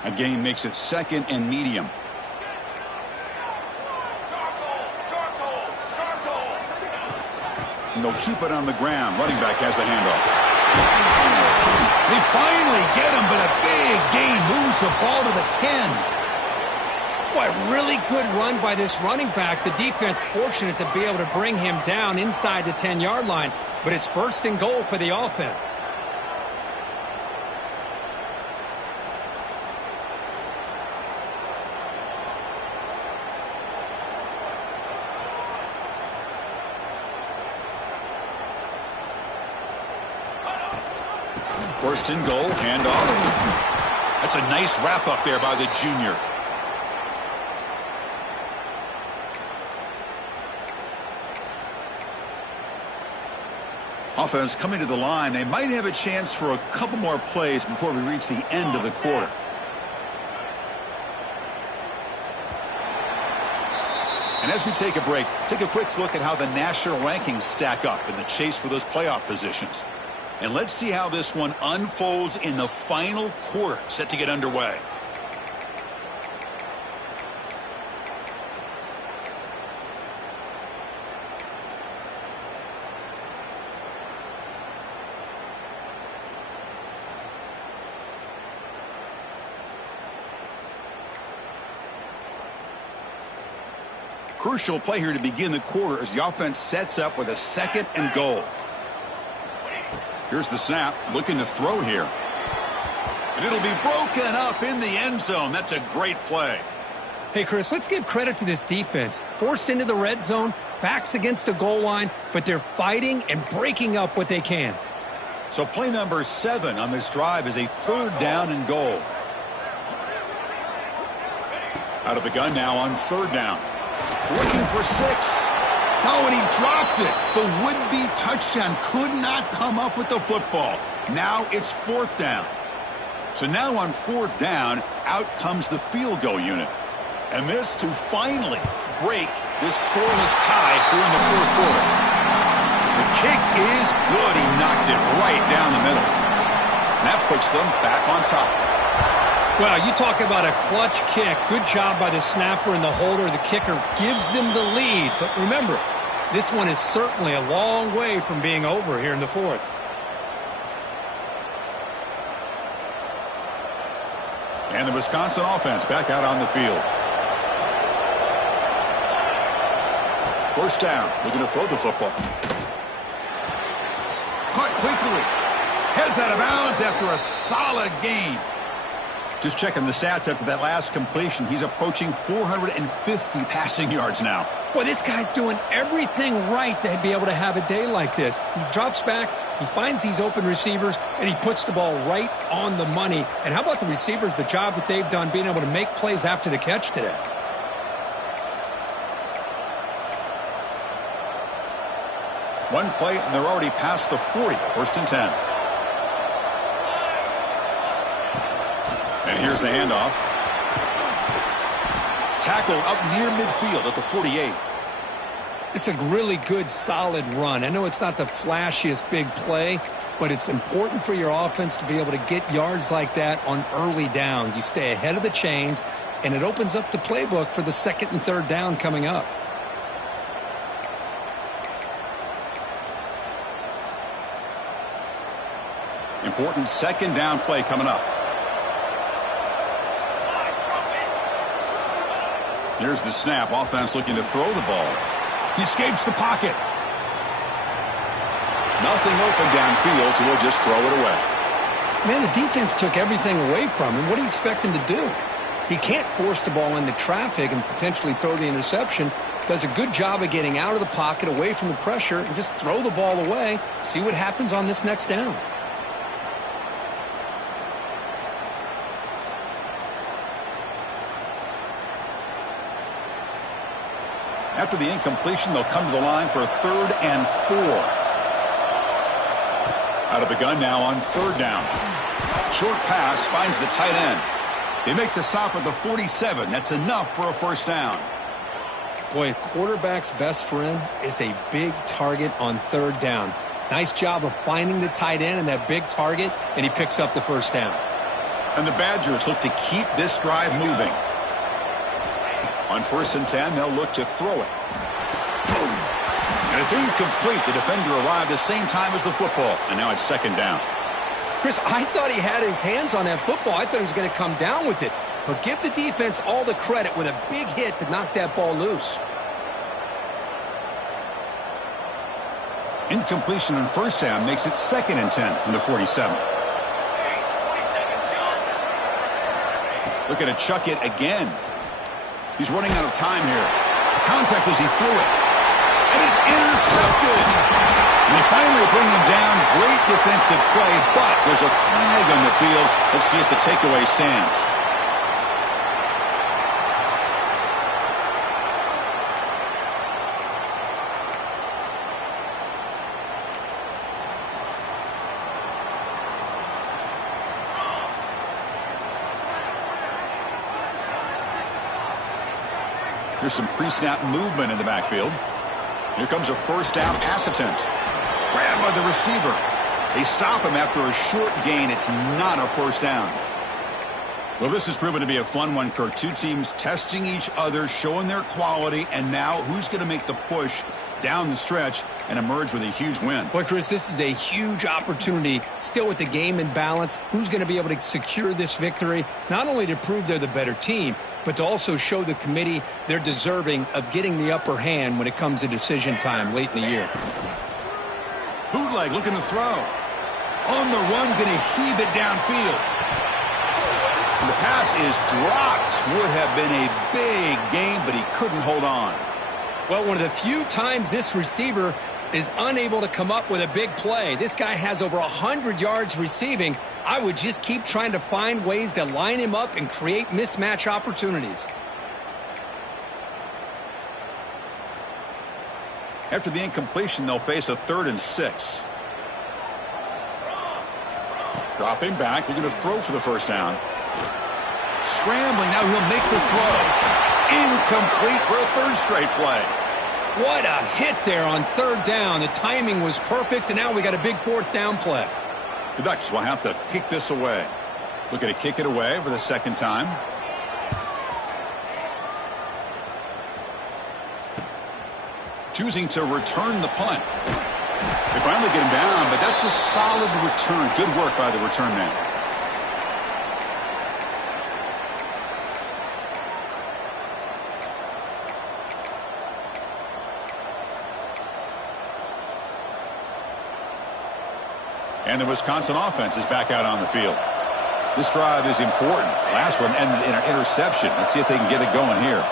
A gain makes it 2nd and medium. And they'll keep it on the ground. Running back has the handoff. They finally get him, but a big gain moves the ball to the 10. Boy, really good run by this running back. The defense fortunate to be able to bring him down inside the 10-yard line, but it's 1st and goal for the offense. First and goal, handoff. That's a nice wrap up there by the junior. Offense coming to the line. They might have a chance for a couple more plays before we reach the end of the quarter. And as we take a break, take a quick look at how the national rankings stack up in the chase for those playoff positions. And let's see how this one unfolds in the final quarter, set to get underway. Crucial play here to begin the quarter as the offense sets up with a 2nd and goal. Here's the snap, looking to throw here. And it'll be broken up in the end zone. That's a great play. Hey, Chris, let's give credit to this defense. Forced into the red zone, backs against the goal line, but they're fighting and breaking up what they can. So play number 7 on this drive is a 3rd down and goal. Out of the gun now on 3rd down. Looking for 6. Oh, and he dropped it. The would-be touchdown could not come up with the football. Now it's 4th down. So now on 4th down, out comes the field goal unit. And this to finally break this scoreless tie here in the 4th quarter. The kick is good. He knocked it right down the middle. And that puts them back on top. Well, you talk about a clutch kick. Good job by the snapper and the holder. The kicker gives them the lead. But remember, this one is certainly a long way from being over here in the 4th. And the Wisconsin offense back out on the field. 1st down. Looking to throw the football. Caught quickly. Heads out of bounds after a solid gain. Just checking the stats after that last completion. He's approaching 450 passing yards now. Boy, this guy's doing everything right to be able to have a day like this. He drops back, he finds these open receivers, and he puts the ball right on the money. And how about the receivers, the job that they've done being able to make plays after the catch today? One play, and they're already past the 40. First and 10. And here's the handoff. Tackle up near midfield at the 48. It's a really good, solid run. I know it's not the flashiest big play, but it's important for your offense to be able to get yards like that on early downs. You stay ahead of the chains, and it opens up the playbook for the second and third down coming up. Important second down play coming up. Here's the snap. Offense looking to throw the ball. He escapes the pocket. Nothing open downfield, so we'll just throw it away. Man, the defense took everything away from him. What do you expect him to do? He can't force the ball into traffic and potentially throw the interception. Does a good job of getting out of the pocket, away from the pressure, and just throw the ball away. See what happens on this next down. After the incompletion, they'll come to the line for a 3rd and 4. Out of the gun now on 3rd down. Short pass finds the tight end. They make the stop at the 47. That's enough for a first down. Boy, a quarterback's best friend is a big target on 3rd down. Nice job of finding the tight end and that big target, and he picks up the first down. And the Badgers look to keep this drive moving. On 1st and 10, they'll look to throw it. And it's incomplete. The defender arrived the same time as the football, and now it's 2nd down. Chris, I thought he had his hands on that football. I thought he was going to come down with it. But give the defense all the credit with a big hit to knock that ball loose. Incompletion on 1st down makes it 2nd and 10 from the 47. Looking to chuck it again. He's running out of time here. Contact as he threw it. And he's intercepted. And they finally bring him down. Great defensive play, but there's a flag on the field. Let's see if the takeaway stands. Here's some pre-snap movement in the backfield. Here comes a 1st down pass attempt. Grabbed by the receiver. They stop him after a short gain. It's not a 1st down. Well, this has proven to be a fun one, Kurt. Two teams testing each other, showing their quality, and now who's going to make the push down the stretch and emerge with a huge win? Boy, Chris, this is a huge opportunity. Still with the game in balance, who's going to be able to secure this victory? Not only to prove they're the better team, but to also show the committee they're deserving of getting the upper hand when it comes to decision time late in the year. Bootleg looking to throw. On the run, going to heave it downfield. And the pass is dropped. Would have been a big gain, but he couldn't hold on. Well, one of the few times this receiver is unable to come up with a big play. This guy has over 100 yards receiving. I would just keep trying to find ways to line him up and create mismatch opportunities. After the incompletion, they'll face a 3rd and 6. Dropping back, they're going to throw for the first down. Scrambling, now he'll make the throw. Incomplete for a 3rd straight play. What a hit there on 3rd down. The timing was perfect, and now we got a big 4th down play. The Ducks will have to kick this away. Looking to kick it away for the 2nd time. Choosing to return the punt. They finally get him down, but that's a solid return. Good work by the return man. And the Wisconsin offense is back out on the field. This drive is important. Last one ended in an interception. Let's see if they can get it going here.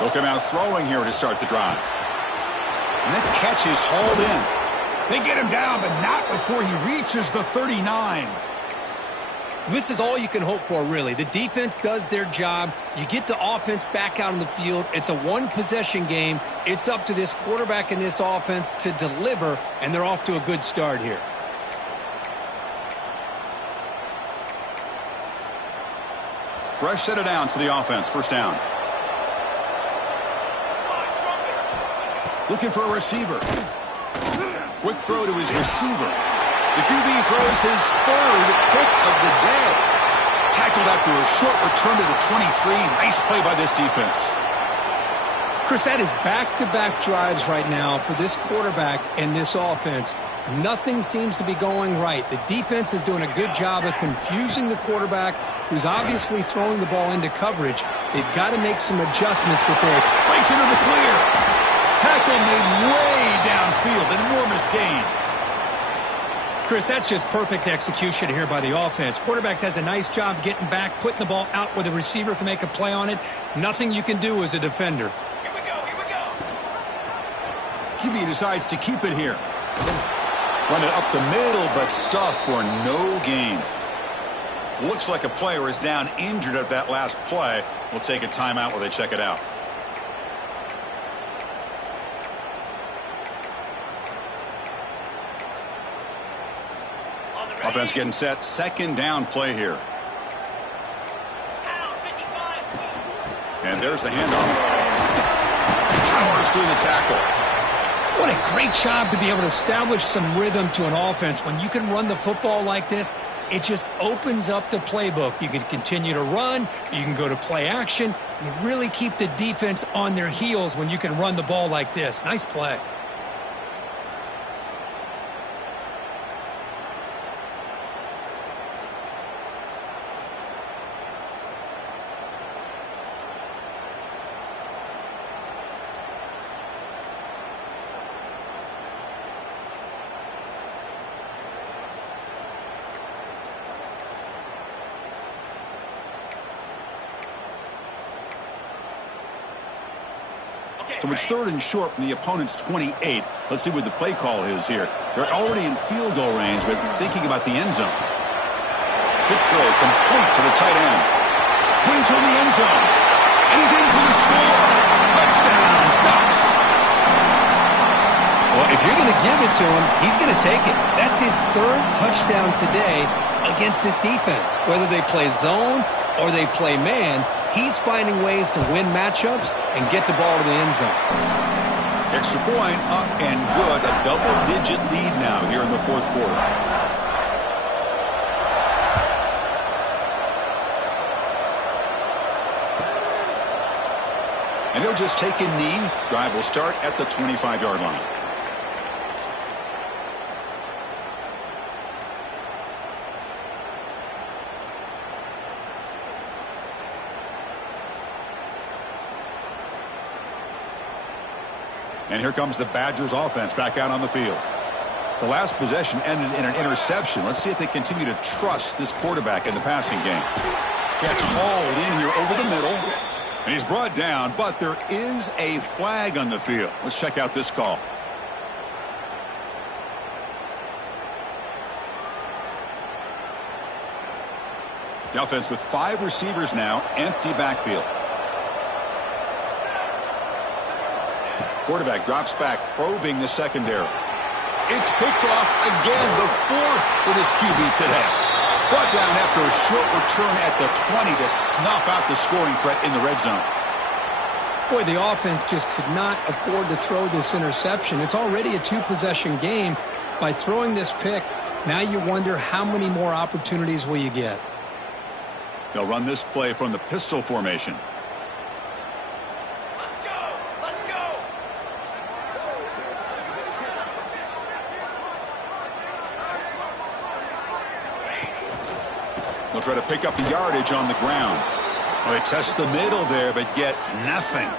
They'll come out throwing here to start the drive. And that catch is hauled in. They get him down, but not before he reaches the 39. This is all you can hope for, really. The defense does their job. You get the offense back out on the field. It's a one-possession game. It's up to this quarterback and this offense to deliver, and they're off to a good start here. Fresh set of downs for the offense. First down. Looking for a receiver. Quick throw to his receiver. The QB throws his third pick of the day. Tackled after a short return to the 23. Nice play by this defense. Chris, that is back-to-back drives right now for this quarterback and this offense. Nothing seems to be going right. The defense is doing a good job of confusing the quarterback, who's obviously throwing the ball into coverage. They've got to make some adjustments with their... Breaks into the clear. Tackle made way downfield. Enormous gain. Chris, that's just perfect execution here by the offense. Quarterback does a nice job getting back, putting the ball out where the receiver can make a play on it. Nothing you can do as a defender. Here we go, here we go. QB decides to keep it here. Run it up the middle, but stuff for no gain. Looks like a player is down injured at that last play. We'll take a timeout while they check it out. Offense getting set. Second down play here. And there's the handoff. Powers through the tackle. What a great job to be able to establish some rhythm to an offense. When you can run the football like this, it just opens up the playbook. You can continue to run. You can go to play action. You really keep the defense on their heels when you can run the ball like this. Nice play. So it's third and short from the opponent's 28. Let's see what the play call is here. They're already in field goal range, but thinking about the end zone. Quick throw complete to the tight end. Clean toward the end zone. And he's in for the score. Touchdown, Ducks. Well, if you're going to give it to him, he's going to take it. That's his third touchdown today against this defense. Whether they play zone or they play man, he's finding ways to win matchups and get the ball to the end zone. Extra point up and good. A double-digit lead now here in the fourth quarter. And he'll just take a knee. Drive will start at the 25-yard line. And here comes the Badgers offense back out on the field. The last possession ended in an interception. Let's see if they continue to trust this quarterback in the passing game. Catch hauled in here over the middle. And he's brought down, but there is a flag on the field. Let's check out this call. The offense with 5 receivers now, empty backfield. Quarterback drops back, probing the secondary. It's picked off again, the 4th for this QB today. Brought down after a short return at the 20 to snuff out the scoring threat in the red zone. Boy, the offense just could not afford to throw this interception. It's already a 2-possession game. By throwing this pick, now you wonder how many more opportunities will you get. They'll run this play from the pistol formation. They'll try to pick up the yardage on the ground. Well, they test the middle there, but get nothing.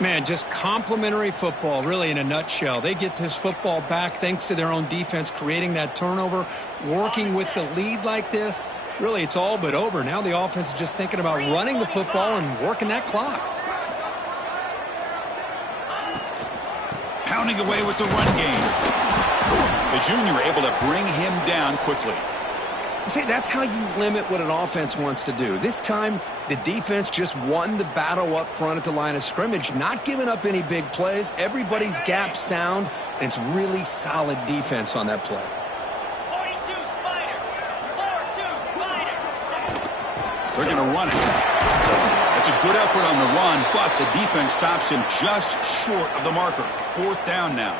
Man, just complimentary football, really, in a nutshell. They get this football back thanks to their own defense, creating that turnover, working with the lead like this. Really, it's all but over. Now the offense is just thinking about running the football and working that clock. pounding away with the run game. The junior able to bring him down quickly. See, that's how you limit what an offense wants to do. This time, the defense just won the battle up front at the line of scrimmage, not giving up any big plays. Everybody's gap sound, and it's really solid defense on that play. 42 Spider. 4-2 Spider. They're going to run it. That's a good effort on the run, but the defense stops him just short of the marker. 4th down now.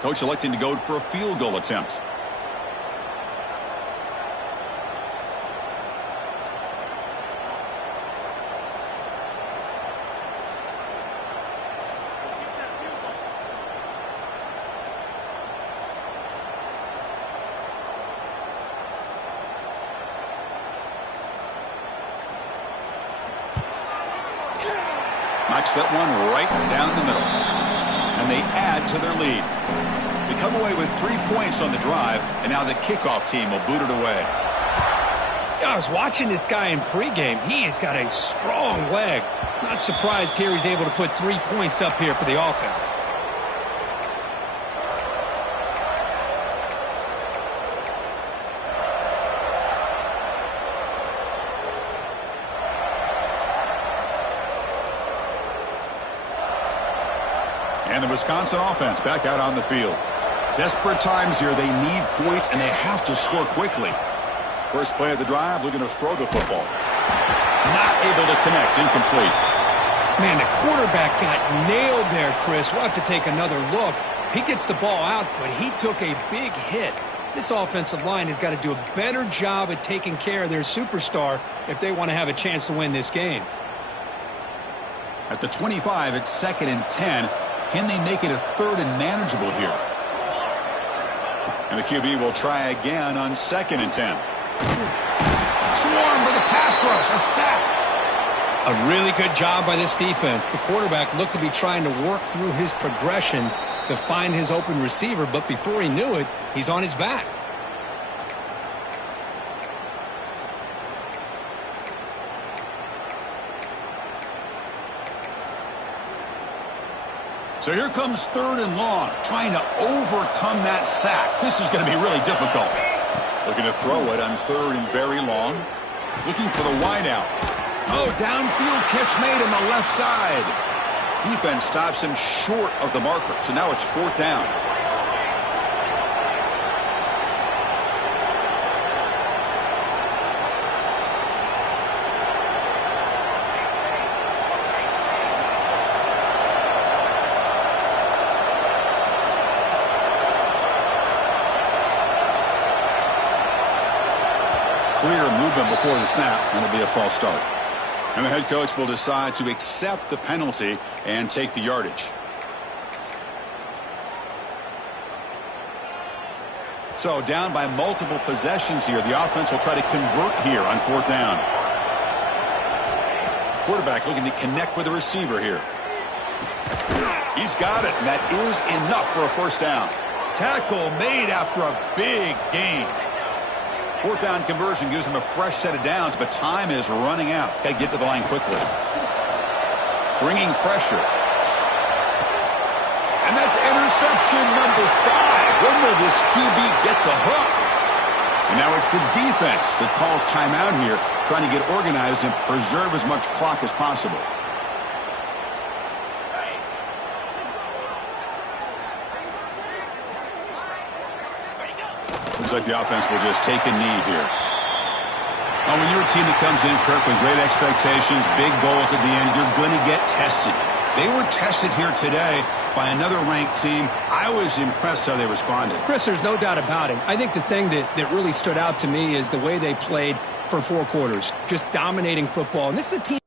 Coach electing to go for a field goal attempt. Knocks that one right down the middle. And they add to their lead. They come away with 3 points on the drive, and now the kickoff team will boot it away. I was watching this guy in pregame. He has got a strong leg. Not surprised here he's able to put 3 points up here for the offense. And the Wisconsin offense back out on the field. Desperate times here. They need points, and they have to score quickly. First play of the drive, looking to throw the football. Not able to connect. Incomplete. Man, the quarterback got nailed there, Chris. We'll have to take another look. He gets the ball out, but he took a big hit. This offensive line has got to do a better job at taking care of their superstar if they want to have a chance to win this game. At the 25, it's 2nd and 10. Can they make it a 3rd and manageable here? And the QB will try again on 2nd and 10. Swarm for the pass rush. A sack. A really good job by this defense. The quarterback looked to be trying to work through his progressions to find his open receiver, but before he knew it, he's on his back. So here comes 3rd and long, trying to overcome that sack. This is going to be really difficult. Looking to throw it on 3rd and very long. Looking for the wideout. Oh, downfield catch made on the left side. Defense stops him short of the marker, so now it's 4th down. Clear movement before the snap, and it'll be a false start. And the head coach will decide to accept the penalty and take the yardage. So down by multiple possessions here. The offense will try to convert here on 4th down. Quarterback looking to connect with the receiver here. He's got it, and that is enough for a 1st down. Tackle made after a big gain. 4th down conversion gives him a fresh set of downs, but time is running out. Got to get to the line quickly. Bringing pressure. And that's interception number 5. When will this QB get the hook? And now it's the defense that calls timeout here, trying to get organized and preserve as much clock as possible. Looks like the offense will just take a knee here. Oh, when you're a team that comes in, Kirk, with great expectations, big goals at the end, you're going to get tested. They were tested here today by another ranked team. I was impressed how they responded. Chris, there's no doubt about it. I think the thing that really stood out to me is the way they played for 4 quarters, just dominating football. And this is a team